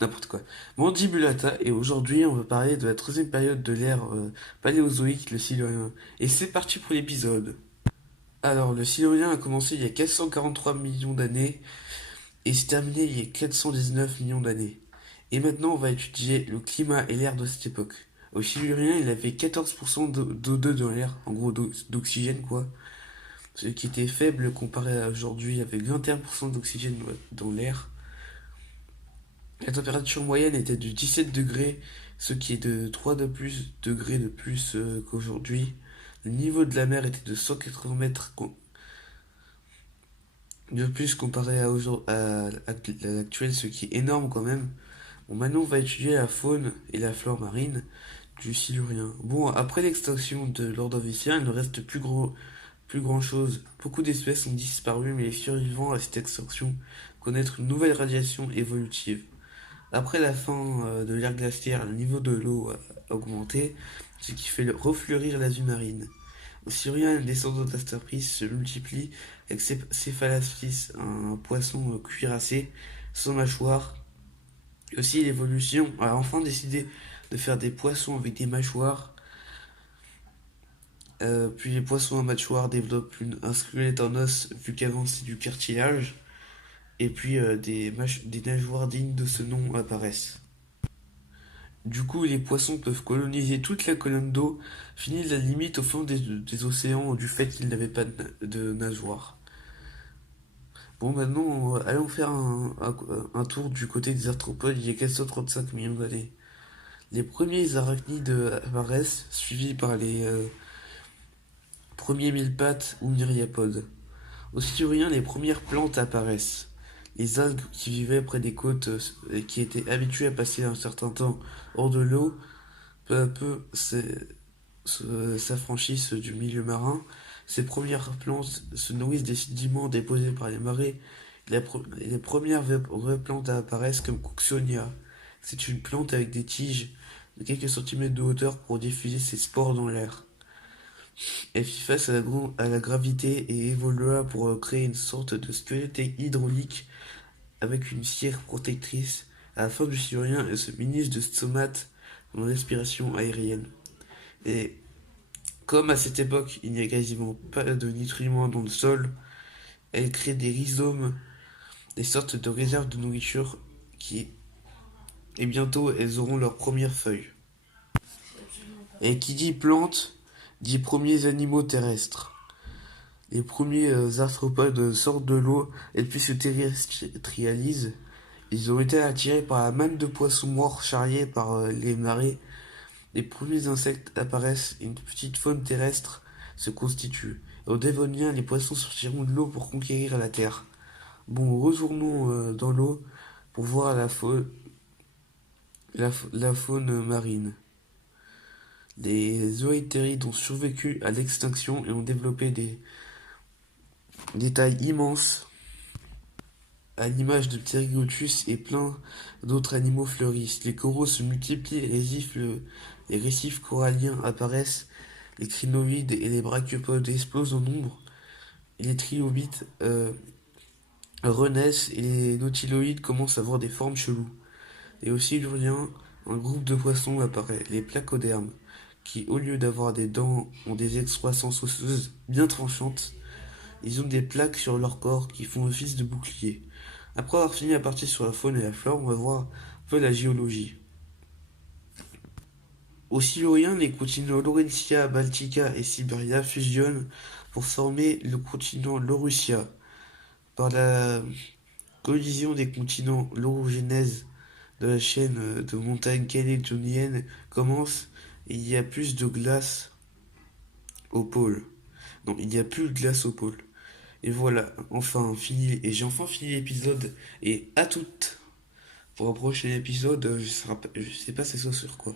n'importe quoi. Mandibulata, et aujourd'hui on va parler de la troisième période de l'ère paléozoïque, le Silurien. Et c'est parti pour l'épisode. Alors, le Silurien a commencé il y a 443 millions d'années et s'est terminé il y a 419 millions d'années. Et maintenant on va étudier le climat et l'air de cette époque. Au Silurien, il avait 14% d'O2 dans l'air, en gros d'oxygène quoi. Ce qui était faible comparé à aujourd'hui avec 21% d'oxygène dans l'air. La température moyenne était de 17 degrés, ce qui est de 3 degrés de plus qu'aujourd'hui. Le niveau de la mer était de 180 mètres de plus comparé à l'actuel, ce qui est énorme quand même. Bon, maintenant on va étudier la faune et la flore marine du Silurien. Bon, après l'extinction de l'Ordovicien, il ne reste plus grand chose. Beaucoup d'espèces ont disparu, mais les survivants à cette extinction connaissent une nouvelle radiation évolutive. Après la fin de l'ère glaciaire, le niveau de l'eau a augmenté, ce qui fait refleurir la vie marine. Au Silurien, les descendants d'Astapris se multiplient avec Cephalaspis, un poisson cuirassé sans mâchoire. Et aussi, l'évolution a enfin décidé de faire des poissons avec des mâchoires. Puis les poissons à mâchoire développent un squelette en os, vu qu'avant c'est du cartilage. Et puis des nageoires dignes de ce nom apparaissent. Du coup, les poissons peuvent coloniser toute la colonne d'eau, finie la limite au fond des océans du fait qu'ils n'avaient pas de nageoires. Bon, maintenant, allons faire un tour du côté des arthropodes il y a 435 millions d'années. Les premiers arachnides apparaissent, suivis par les premiers mille pattes ou myriapodes. Au Silurien, les premières plantes apparaissent. Les algues qui vivaient près des côtes et qui étaient habituées à passer un certain temps hors de l'eau, peu à peu s'affranchissent du milieu marin. Ces premières plantes se nourrissent des sédiments déposés par les marées. Les premières vraies plantes apparaissent comme Cooksonia. C'est une plante avec des tiges de quelques centimètres de hauteur pour diffuser ses spores dans l'air. Elle fit face à la gravité et évolua pour créer une sorte de squelette hydraulique avec une cire protectrice. À la fin du Silurien, elle se munissent de stomates pour une respiration aérienne. Et comme à cette époque, il n'y a quasiment pas de nutriments dans le sol, elle crée des rhizomes, des sortes de réserves de nourriture qui, et bientôt, elles auront leurs premières feuilles. Et qui dit plante, dit premiers animaux terrestres. Les premiers arthropodes sortent de l'eau et puis se terrestrialisent. Ils ont été attirés par la manne de poissons morts charriés par les marées. Les premiers insectes apparaissent et une petite faune terrestre se constitue. Au Dévonien, les poissons sortiront de l'eau pour conquérir la terre. Bon, retournons dans l'eau pour voir la faune marine. Les zooptérides ont survécu à l'extinction et ont développé des tailles immenses, à l'image de Pterygotus et plein d'autres animaux fleurissent. Les coraux se multiplient, les récifs coralliens apparaissent, les crinoïdes et les brachiopodes explosent en nombre, et les trilobites renaissent et les nautiloïdes commencent à avoir des formes cheloues. Et au Silurien, un groupe de poissons apparaît, les placodermes, qui au lieu d'avoir des dents ont des excroissances osseuses bien tranchantes. Ils ont des plaques sur leur corps qui font office de bouclier. Après avoir fini la partie sur la faune et la flore, on va voir un peu la géologie. Au Silurien, les continents Laurentia, Baltica et Siberia fusionnent pour former le continent Laurussia. Par la collision des continents l'orogénèse de la chaîne de montagnes calédoniennes commence et il y a plus de glace au pôle. Non, il n'y a plus de glace au pôle. Et voilà, enfin fini, et j'ai enfin fini l'épisode, et à toutes pour un prochain épisode, je sais pas c'est sur quoi.